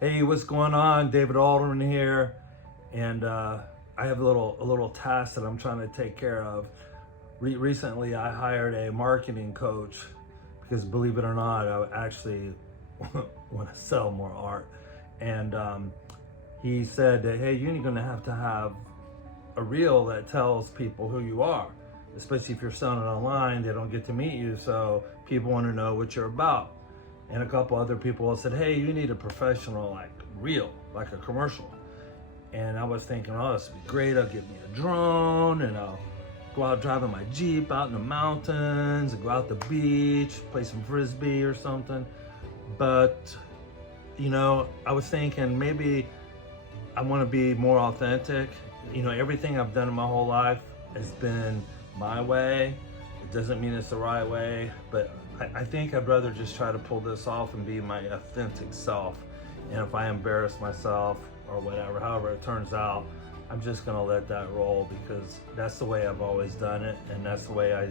Hey, what's going on? David Alderman here, and I have a little task that I'm trying to take care of. Recently, I hired a marketing coach because, believe it or not, I actually want to sell more art, and he said that, hey, you're going to have a reel that tells people who you are, especially if you're selling it online. They don't get to meet you, so people want to know what you're about. And a couple other people said, hey, you need a professional like reel, like a commercial. And I was thinking, oh, this would be great. I'll get me a drone and I'll go out driving my Jeep out in the mountains and go out the beach, play some Frisbee or something. But, I was thinking maybe I want to be more authentic. Everything I've done in my whole life has been my way. It doesn't mean it's the right way, but I think I'd rather just try to pull this off and be my authentic self. And if I embarrass myself or whatever, however it turns out, I'm just gonna let that roll because that's the way I've always done it, and that's the way I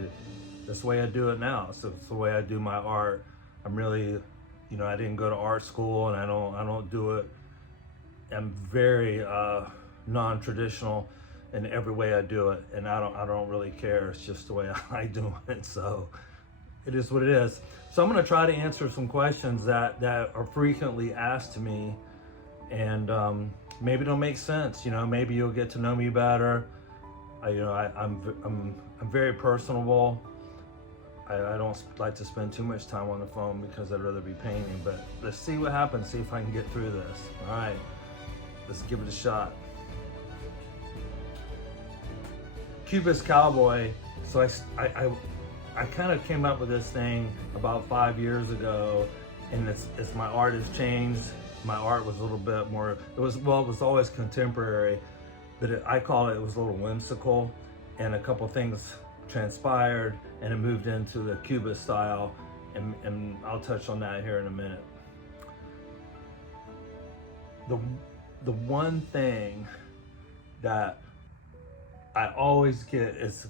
do it now. So it's the way I do my art. I'm really, I didn't go to art school, and I don't do it. I'm very non-traditional in every way I do it, and I don't really care. It's just the way I do it. So it is what it is. So I'm going to try to answer some questions that are frequently asked to me, and maybe it'll make sense. Maybe you'll get to know me better. I'm very personable. I don't like to spend too much time on the phone because I'd rather be painting. But let's see what happens. See if I can get through this. All right, let's give it a shot. Cubist Cowboy. So I kind of came up with this thing about 5 years ago, and it's my art has changed. My art was a little bit more, it was always contemporary, but I call it was a little whimsical, and a couple things transpired, and it moved into the Cubist style, and I'll touch on that here in a minute. The one thing that I always get is,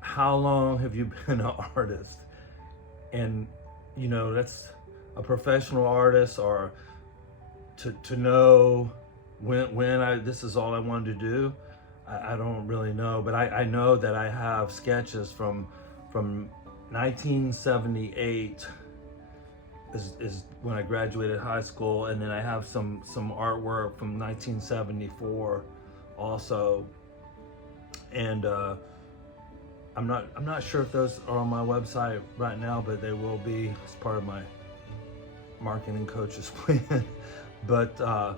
how long have you been an artist? And that's a professional artist, or to know when this is all I wanted to do. I don't really know, but I know that I have sketches from 1978 is when I graduated high school, and then I have some artwork from 1974 also, and I'm not sure if those are on my website right now, but they will be as part of my marketing coach's plan. But I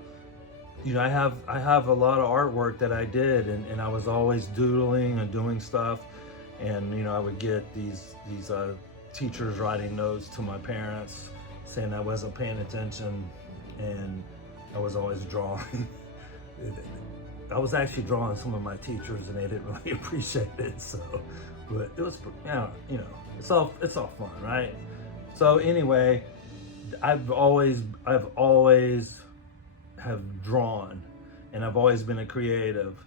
have a lot of artwork that I did, and I was always doodling and doing stuff, and I would get these teachers writing notes to my parents saying I wasn't paying attention, and I was always drawing. I was actually drawing some of my teachers, and they didn't really appreciate it. So, but it was, it's all fun, right? So anyway, I've always have drawn, and I've always been a creative.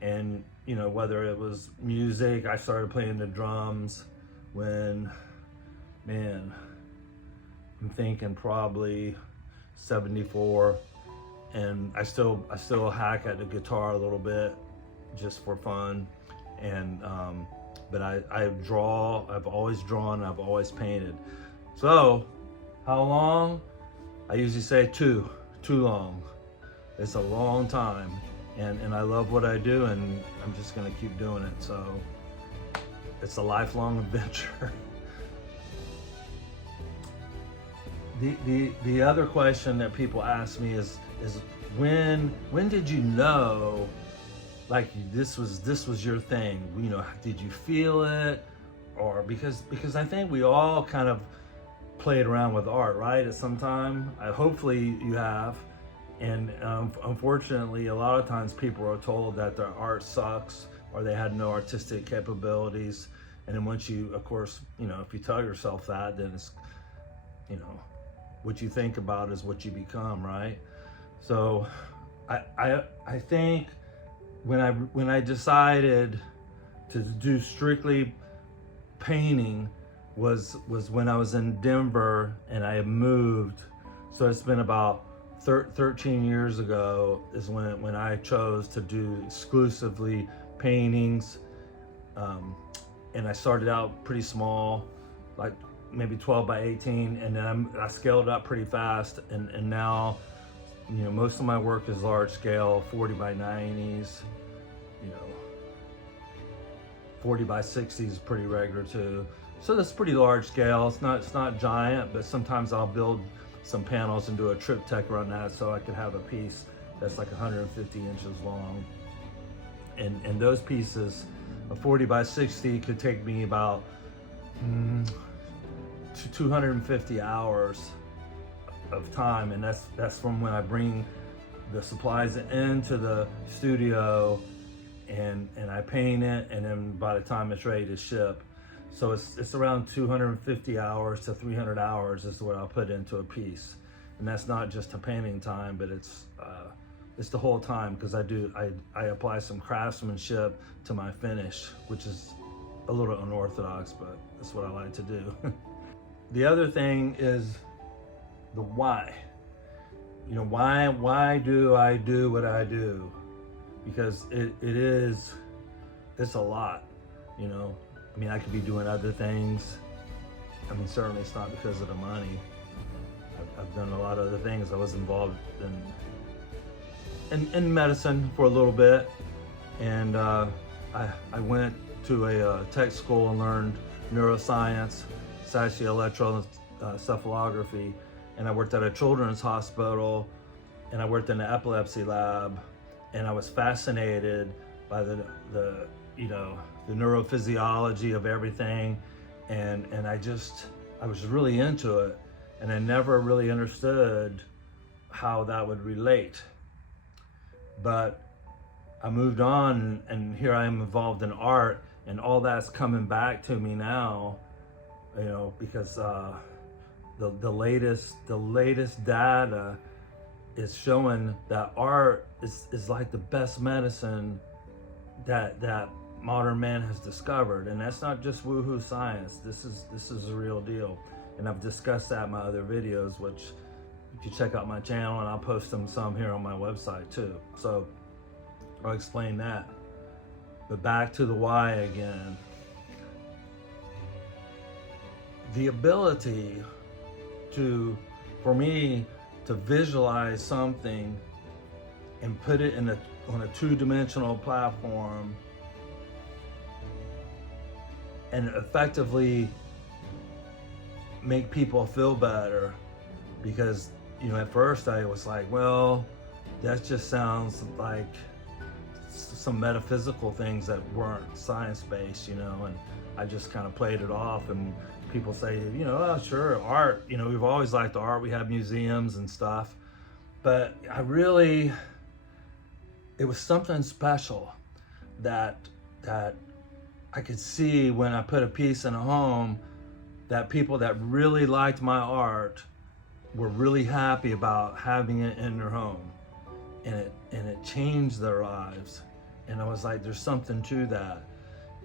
And whether it was music, I started playing the drums when, I'm thinking probably 74. And I still hack at the guitar a little bit just for fun, and but I draw. I've always drawn. I've always painted. So how long? I usually say too long. It's a long time, and I love what I do, and I'm just gonna keep doing it. So it's a lifelong adventure. The other question that people ask me is when did you know, like, this was your thing? Did you feel it? Or because I think we all kind of played around with art, right, at some time. Hopefully you have. And unfortunately, a lot of times people are told that their art sucks, or they had no artistic capabilities. And then once you, of course, if you tell yourself that, then it's, what you think about is what you become, right? So I think when I decided to do strictly painting was when I was in Denver, and I had moved. So it's been about 13 years ago is when I chose to do exclusively paintings. And I started out pretty small, like maybe 12 by 18, and then I scaled up pretty fast, and now, you know, most of my work is large scale, 40 by 90s, you know, 40 by 60s is pretty regular too. So that's pretty large scale. It's not giant, but sometimes I'll build some panels and do a triptych around that so I could have a piece that's like 150 inches long. And those pieces, a 40 by 60 could take me about 250 hours of time, and that's from when I bring the supplies into the studio and I paint it, and then by the time it's ready to ship. So it's around 250 hours to 300 hours is what I'll put into a piece, and that's not just a painting time, but it's the whole time, because I apply some craftsmanship to my finish, which is a little unorthodox, but that's what I like to do. The other thing is the why. You know, why do I do what I do? Because it's a lot, you know. I mean, I could be doing other things. I mean, certainly it's not because of the money. I've done a lot of other things. I was involved in medicine for a little bit, and I went to a tech school and learned neuroscience, electroencephalography, and I worked at a children's hospital, and I worked in the epilepsy lab, and I was fascinated by the neurophysiology of everything, and I was really into it, and I never really understood how that would relate. But I moved on, and here I am involved in art, and all that's coming back to me now, you know, because the latest data is showing that art is like the best medicine that modern man has discovered, and that's not just woohoo science. This is a real deal, and I've discussed that in my other videos, which if you check out my channel, and I'll post them some here on my website too. So I'll explain that. But back to the why again. The ability for me to visualize something and put it on a two-dimensional platform and effectively make people feel better. Because, you know, at first I was like, well, that just sounds like some metaphysical things that weren't science-based, you know, and I just kind of played it off. And people say, you know, oh, sure, art, you know, we've always liked art, we have museums and stuff, but it was something special that I could see when I put a piece in a home, that people that really liked my art were really happy about having it in their home, and it changed their lives. And I was like, there's something to that.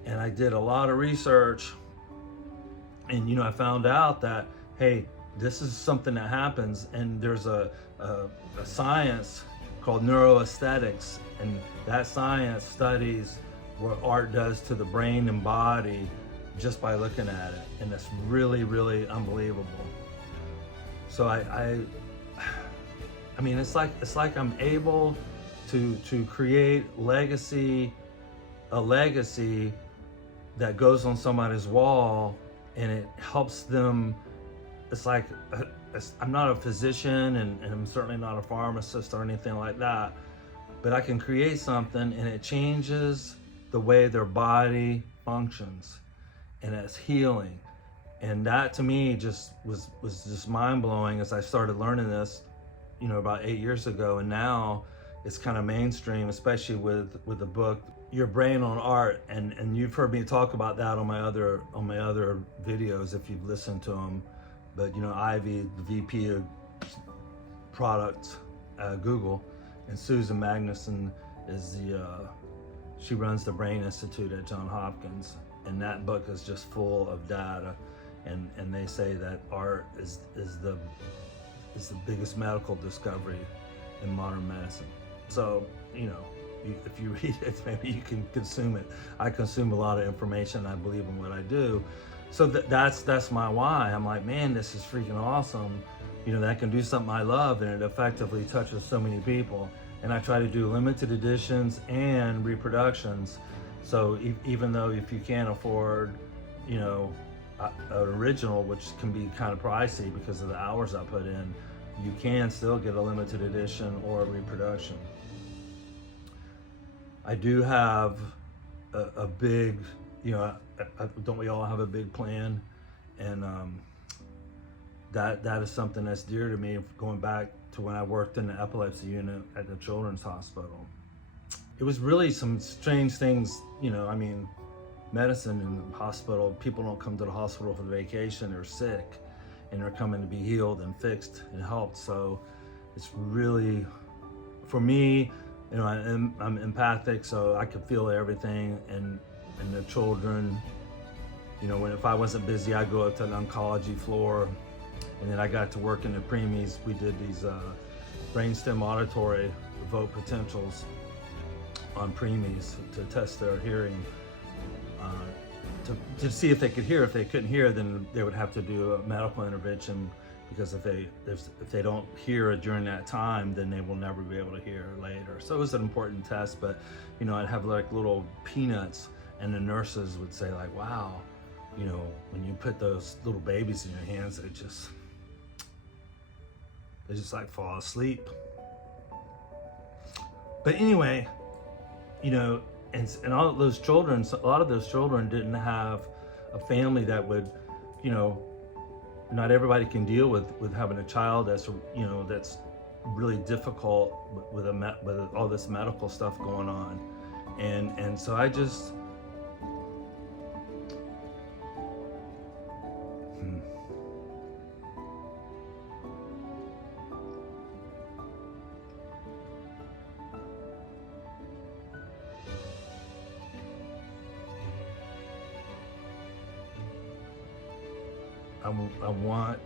And I did a lot of research, and, you know, I found out that, hey, this is something that happens, and there's a science called neuroaesthetics, and that science studies what art does to the brain and body just by looking at it, and it's really, really unbelievable. So I mean, it's like I'm able to create a legacy that goes on somebody's wall, and it helps them. It's like, I'm not a physician, and I'm certainly not a pharmacist or anything like that, but I can create something and it changes the way their body functions, and it's healing. And that to me just was just mind-blowing as I started learning this, you know, about 8 years ago. And now it's kind of mainstream, especially with the book Your Brain on Art, and you've heard me talk about that on my other videos if you've listened to them. But, you know, Ivy, the VP of product Google, and Susan Magnuson is she runs the Brain Institute at Johns Hopkins, and that book is just full of data, and they say that art is is the biggest medical discovery in modern medicine. So, if you read it, maybe you can consume it. I consume a lot of information. I believe in what I do. So that's my why. I'm like, man, this is freaking awesome. That I can do something I love and it effectively touches so many people. And I try to do limited editions and reproductions. So even though if you can't afford, an original, which can be kind of pricey because of the hours I put in, you can still get a limited edition or a reproduction. I do have a big, don't we all have a big plan? And that is something that's dear to me, going back to when I worked in the epilepsy unit at the Children's Hospital. It was really some strange things, medicine in the hospital, people don't come to the hospital for vacation, they're sick, and they're coming to be healed and fixed and helped. So it's really, for me, I'm empathic, so I could feel everything, and the children, if I wasn't busy, I'd go up to the oncology floor, and then I got to work in the preemies. We did these brainstem auditory evoked potentials on preemies to test their hearing, to see if they could hear. If they couldn't hear, then they would have to do a medical intervention, because if they don't hear during that time, then they will never be able to hear later. So it was an important test, but I'd have like little peanuts, and the nurses would say like, wow, when you put those little babies in your hands, they just like fall asleep. But anyway, and all of those children, a lot of those children didn't have a family that would, not everybody can deal with having a child that's really difficult with all this medical stuff going on, and so I just I want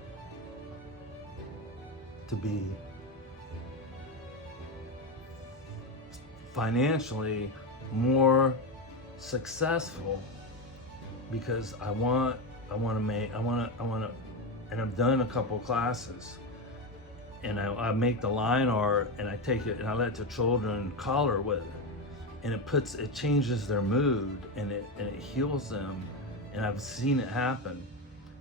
to be financially more successful, because I want to, and I've done a couple classes, and I make the line art, and I take it and I let the children color with it, and it changes their mood, and it heals them, and I've seen it happen.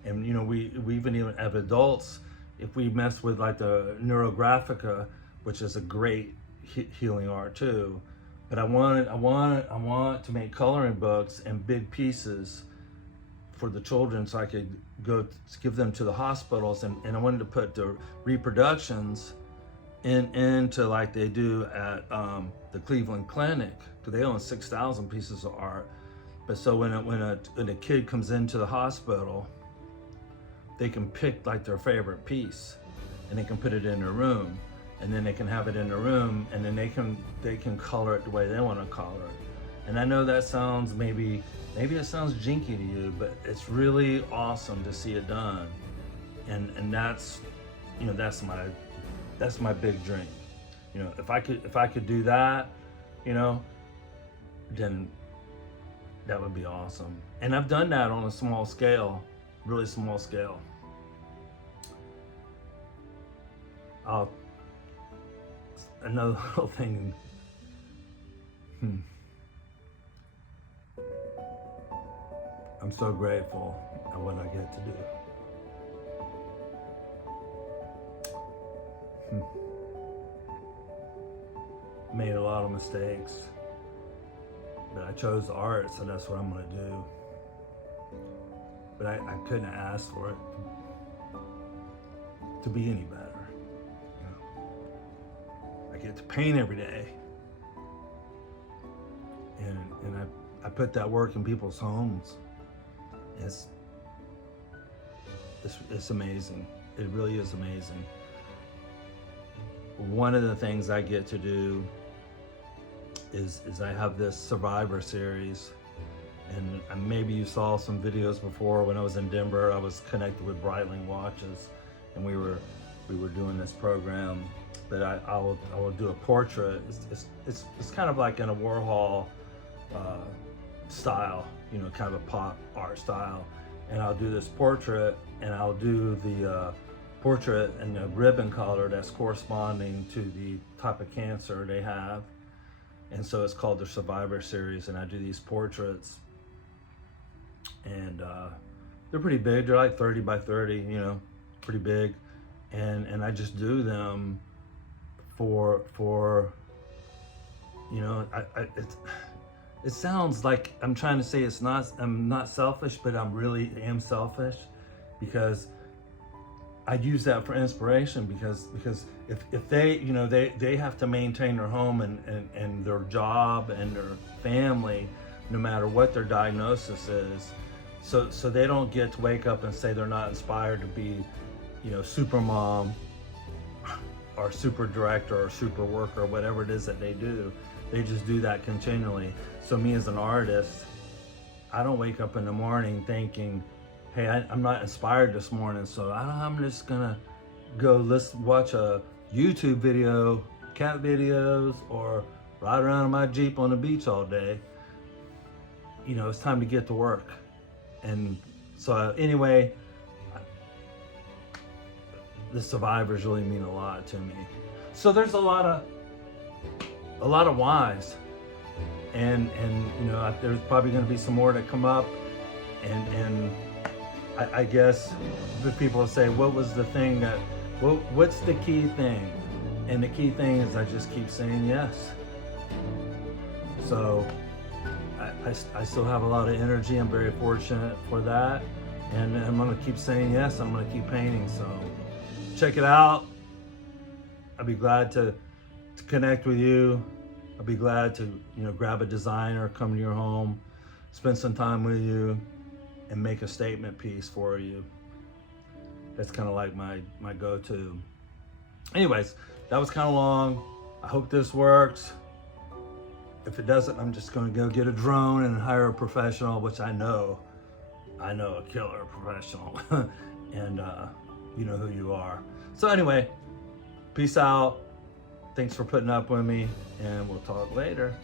And we even have adults, if we mess with like the Neurographica, which is a great healing art too. But I want to make coloring books and big pieces for the children, so I could go give them to the hospitals, and I wanted to put the reproductions into like they do at the Cleveland Clinic, because they own 6,000 pieces of art. But so when a kid comes into the hospital, they can pick like their favorite piece, and they can put it in their room, and then they can have it in their room, and then they can color it the way they want to color it. And I know that sounds maybe it sounds jinky to you, but it's really awesome to see it done. And that's that's my big dream. If I could do that, then that would be awesome. And I've done that on a small scale, really small scale. Another little thing. I'm so grateful at what I get to do. Made a lot of mistakes, but I chose art, so that's what I'm gonna do. But I couldn't ask for it to be any better. I get to paint every day, and I put that work in people's homes. It's amazing. It really is amazing. One of the things I get to do is I have this Survivor series, and maybe you saw some videos before. When I was in Denver, I was connected with Breitling Watches, and we were we were doing this program, but I will do a portrait. It's kind of like in a Warhol style, you know, kind of a pop art style. And I'll do this portrait, and I'll do the portrait in the ribbon color that's corresponding to the type of cancer they have. And so it's called the Survivor Series, and I do these portraits, and they're pretty big. They're like 30 by 30, you know, pretty big. And I just do them for you know, it sounds like I'm trying to say I'm not selfish, but I'm really am selfish, because I use that for inspiration, because if they, you know, they have to maintain their home and their job and their family, no matter what their diagnosis is. So they don't get to wake up and say they're not inspired to be, you know, super mom or super director or super worker, or whatever it is that they do. They just do that continually. So me as an artist, I don't wake up in the morning thinking, hey, I'm not inspired this morning, so I'm just gonna go watch a YouTube video, cat videos, or ride around in my Jeep on the beach all day. You know, it's time to get to work. And so anyway, the survivors really mean a lot to me. So there's a lot of whys, and you know, there's probably going to be some more that come up, and I guess the people will say, what was the thing that, what's the key thing? And the key thing is I just keep saying yes. So I still have a lot of energy. I'm very fortunate for that, and I'm going to keep saying yes. I'm going to keep painting. So check it out. I'd be glad to connect with you. I'd be glad to, you know, grab a designer, come to your home, spend some time with you, and make a statement piece for you. That's kind of like my go-to. Anyways, that was kind of long. I hope this works. If it doesn't, I'm just gonna go get a drone and hire a professional, which I know a killer professional. And you know who you are. So anyway, peace out. Thanks for putting up with me, and we'll talk later.